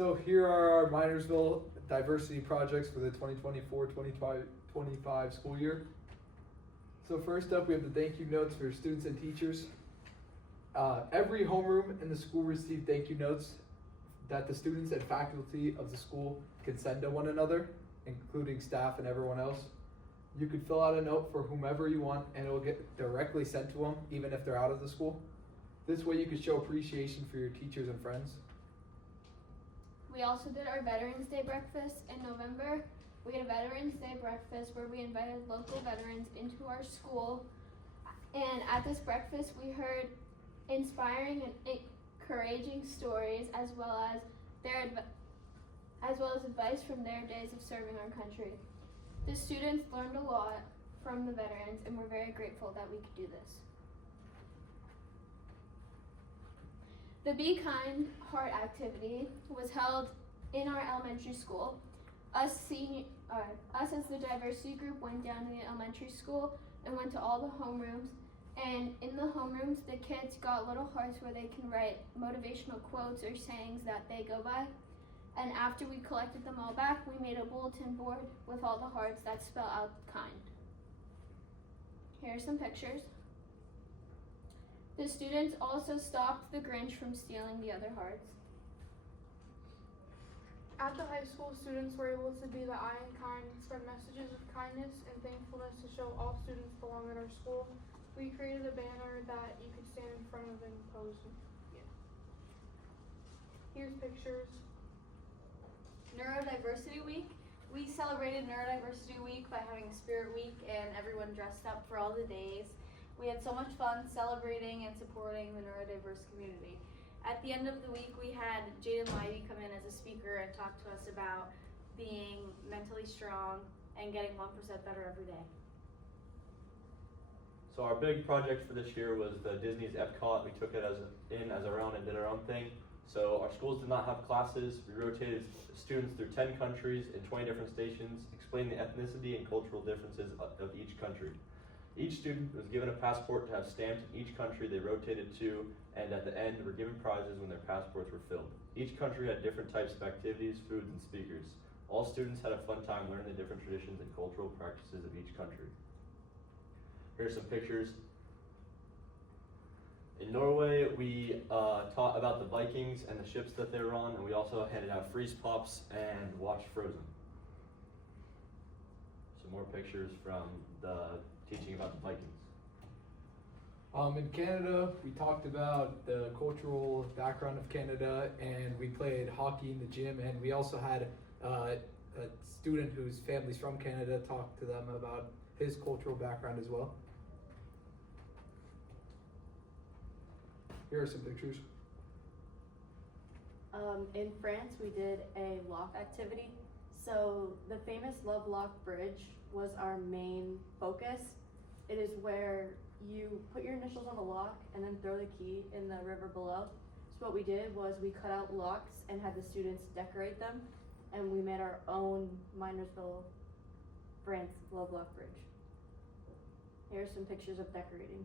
So here are our Minersville diversity projects for the 2024-2025 school year. So first up, we have the thank you notes for students and teachers. Every homeroom in the school received thank you notes that the students and faculty of the school can send to one another, including staff and everyone else. You could fill out a note for whomever you want and it will get directly sent to them, even if they're out of the school. This way you can show appreciation for your teachers and friends. We also did our Veterans Day breakfast in November. We had a Veterans Day breakfast where we invited local veterans into our school. And at this breakfast, we heard inspiring and encouraging stories as well as advice from their days of serving our country. The students learned a lot from the veterans and we're very grateful that we could do this. The Be Kind Heart activity was held in our elementary school. Us as the diversity group went down to the elementary school and went to all the homerooms. And in the homerooms, the kids got little hearts where they can write motivational quotes or sayings that they go by. And after we collected them all back, we made a bulletin board with all the hearts that spell out kind. Here are some pictures. The students also stopped the Grinch from stealing the other hearts. At the high school, students were able to be the eye and kind, spread messages of kindness and thankfulness to show all students belong in our school. We created a banner that you could stand in front of and pose. Yeah. Here's pictures. Neurodiversity Week. We celebrated Neurodiversity Week by having a Spirit Week and everyone dressed up for all the days. We had so much fun celebrating and supporting the neurodiverse community. At the end of the week, we had Jaden Livey come in as a speaker and talk to us about being mentally strong and getting 1% better every day. So our big project for this year was the Disney's Epcot. We took it as our own and did our own thing. So our schools did not have classes. We rotated students through 10 countries in 20 different stations, explaining the ethnicity and cultural differences of each country. Each student was given a passport to have stamped in each country they rotated to, and at the end were given prizes when their passports were filled. Each country had different types of activities, foods, and speakers. All students had a fun time learning the different traditions and cultural practices of each country. Here's some pictures. In Norway, we taught about the Vikings and the ships that they were on, and we also handed out freeze pops and watched Frozen. Some more pictures from the teaching about the Vikings. In Canada, we talked about the cultural background of Canada and we played hockey in the gym, and we also had a student whose family's from Canada talk to them about his cultural background as well. Here are some pictures. In France, we did a lock activity. So the famous Lovelock Bridge was our main focus. It is where you put your initials on the lock and then throw the key in the river below. So what we did was we cut out locks and had the students decorate them, and we made our own Minersville, France Lovelock Bridge. Here's some pictures of decorating.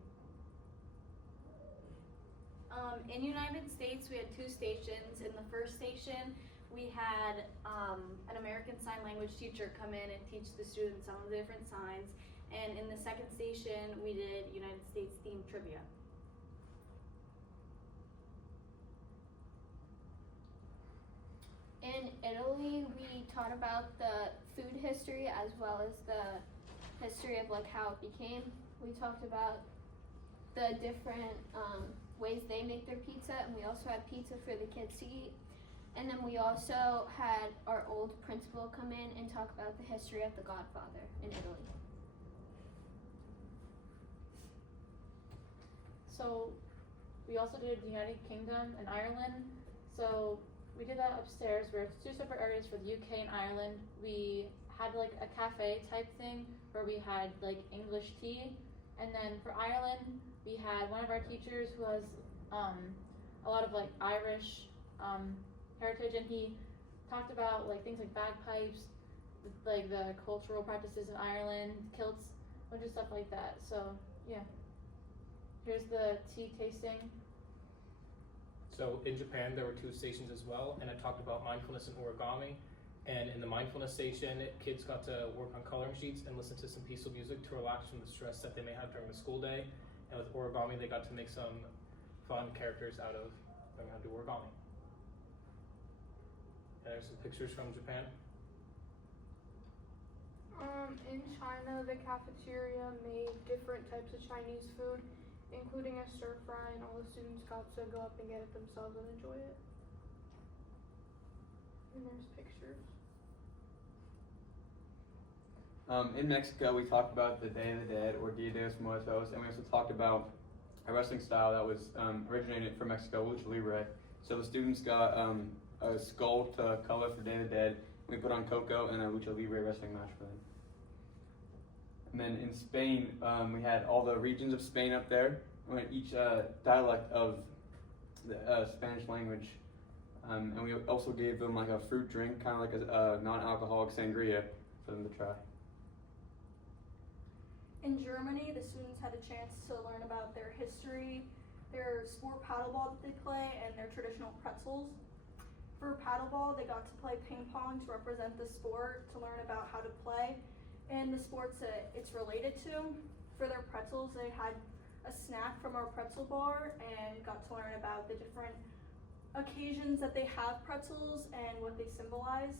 In United States, we had 2 stations. In the first station, we had an American Sign Language teacher come in and teach the students some of the different signs. And in the second station, we did United States themed trivia. In Italy, we taught about the food history as well as the history of like how it became. We talked about the different ways they make their pizza, and we also had pizza for the kids to eat. And then we also had our old principal come in and talk about the history of The Godfather in Italy. So we also did the United Kingdom and Ireland. So we did that upstairs. We're 2 separate areas for the UK and Ireland. We had like a cafe type thing where we had like English tea. And then for Ireland, we had one of our teachers who has a lot of like Irish heritage, and he talked about like things like bagpipes, like the cultural practices in Ireland, kilts, a bunch of stuff like that. So yeah. Here's the tea tasting. So in Japan, there were 2 stations as well, and it talked about mindfulness and origami. And in the mindfulness station, kids got to work on coloring sheets and listen to some peaceful music to relax from the stress that they may have during the school day. And with origami, they got to make some fun characters out of learning how to do origami. And there's some pictures from Japan. In China, the cafeteria made different types of Chinese food, including a stir fry, and all the students got to go up and get it themselves and enjoy it. And there's pictures. In Mexico, we talked about the Day of the Dead, or Dia de los Muertos, and we also talked about a wrestling style that was originated from Mexico, Lucha Libre. So the students got a skull to color for Day of the Dead. We put on Coco and a Lucha Libre wrestling match for them. And then in Spain, we had all the regions of Spain up there, each dialect of the Spanish language. And we also gave them like a fruit drink, kind of like a non-alcoholic sangria for them to try. In Germany, the students had a chance to learn about their history, their sport paddleball that they play, and their traditional pretzels. For paddleball, they got to play ping pong to represent the sport, to learn about how to play, and the sports that it's related to. For their pretzels, they had a snack from our pretzel bar and got to learn about the different occasions that they have pretzels and what they symbolize.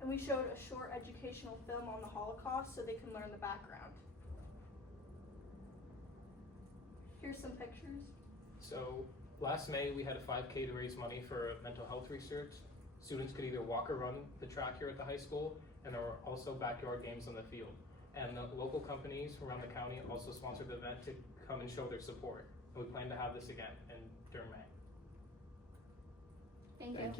And we showed a short educational film on the Holocaust so they can learn the background. Here's some pictures. So last May, we had a 5K to raise money for mental health research. Students could either walk or run the track here at the high school, and there were also backyard games on the field. And the local companies around the county also sponsored the event to come and show their support. And we plan to have this again during May. Thank you. Thank you.